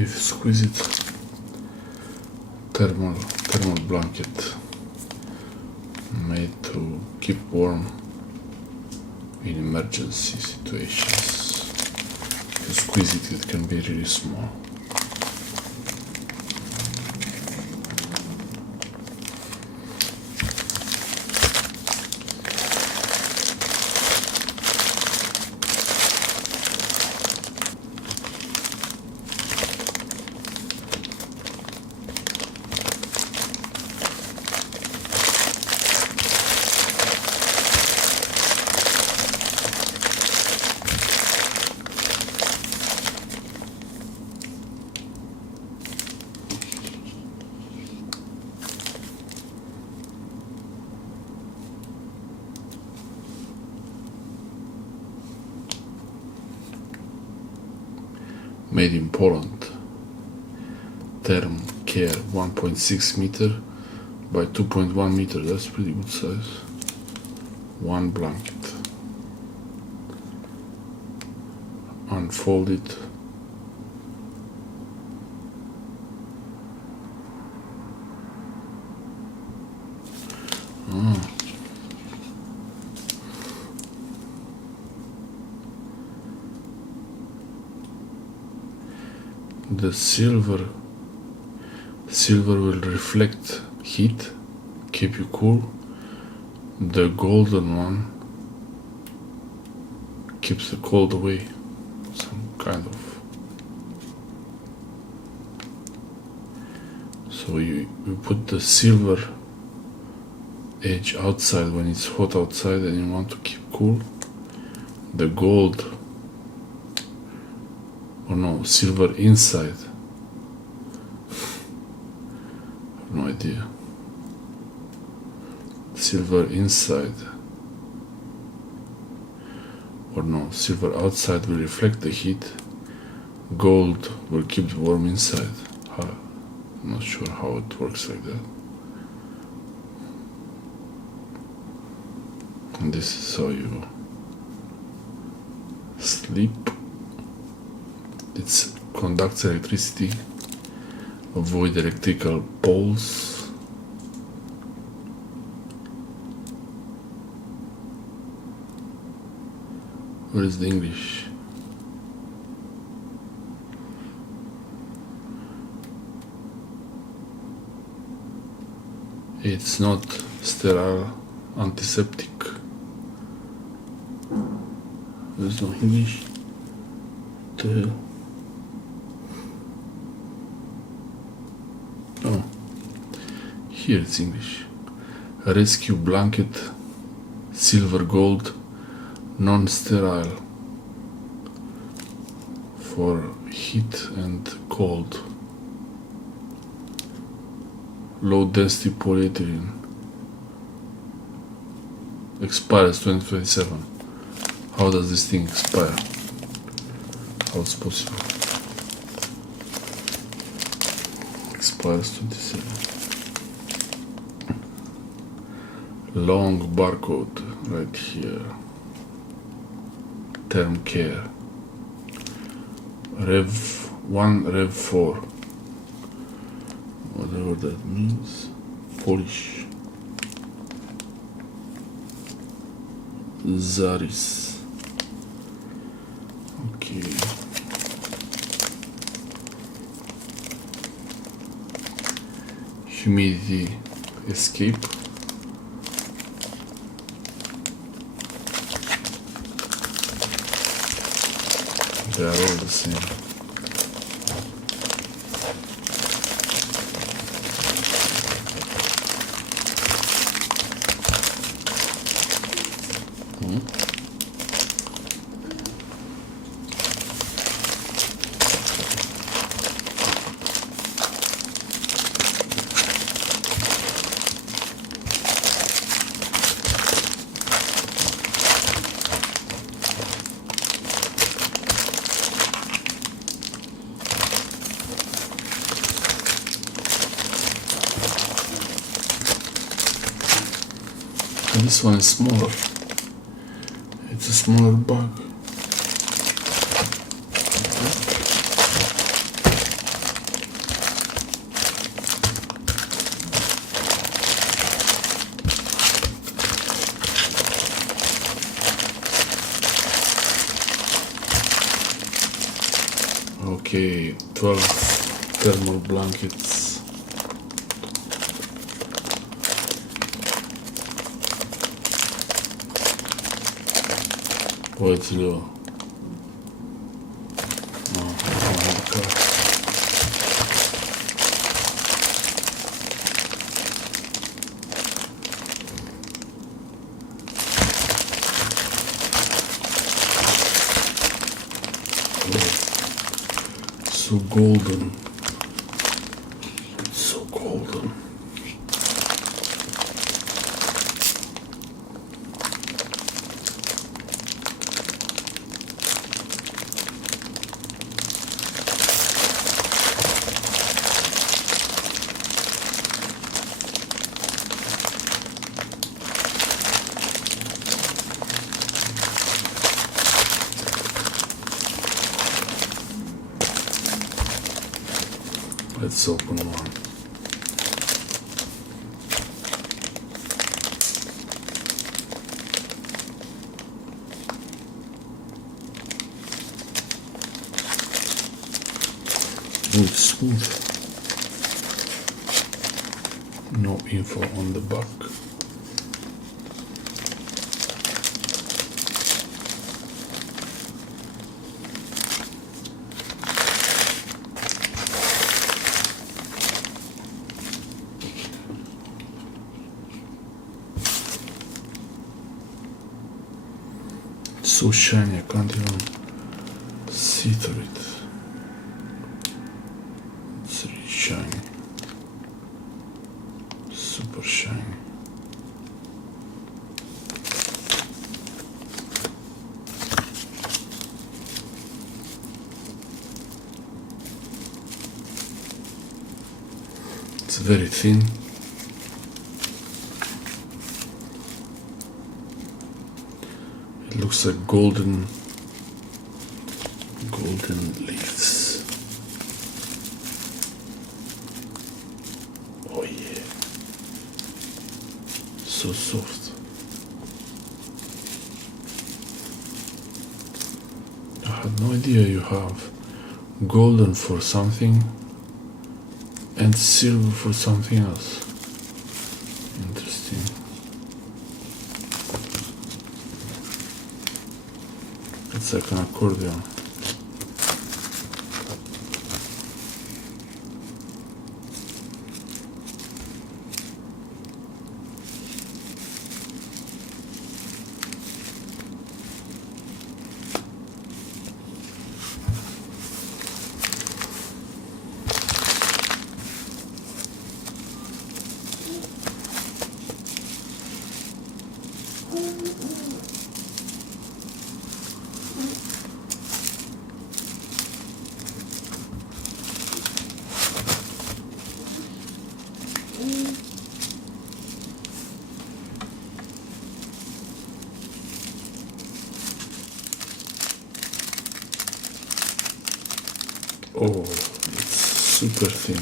exquisite thermal blanket made to keep warm in emergency situations. If you squeeze it, it can be really small. Made in Poland. Therm Care 1.6 meter by 2.1 meter. That's pretty good size. One blanket. Unfold it. The silver will reflect heat, keep you cool. The golden one keeps the cold away. Some kind of. So you put the silver edge outside when it's hot outside and you want to keep cool. The gold, or no, silver inside. No idea. Silver inside, or no, silver outside will reflect the heat. Gold will keep it warm inside. I'm not sure how it works like that. And this is how you sleep. It conducts electricity, avoid electrical poles. Where is the English? It's not sterile, antiseptic. There's no English. What the hell? Oh, here it's English. A rescue blanket, silver gold, non-sterile for heat and cold. Low density polyethylene. Expires 2027. How does this thing expire? How it's possible? Expires 27. Long barcode right here. Therm Care. Rev 1, Rev 4. Whatever that means. Polish. Zaris. Okay. Humidity escape. They are all the same. And this one is smaller. It's a smaller bag. Okay, 12 thermal blankets. Let's go. So golden. So golden. Let's open one. Oh, it's smooth. No info on the back. So shiny, I can't even see through it. It's really shiny. Super shiny. It's very thin. It looks like golden leaves. Oh yeah. So soft. I had no idea you have golden for something and silver for something else. Interesting. It's like an accordion. Oh, it's super thin.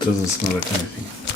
doesn't smell like anything.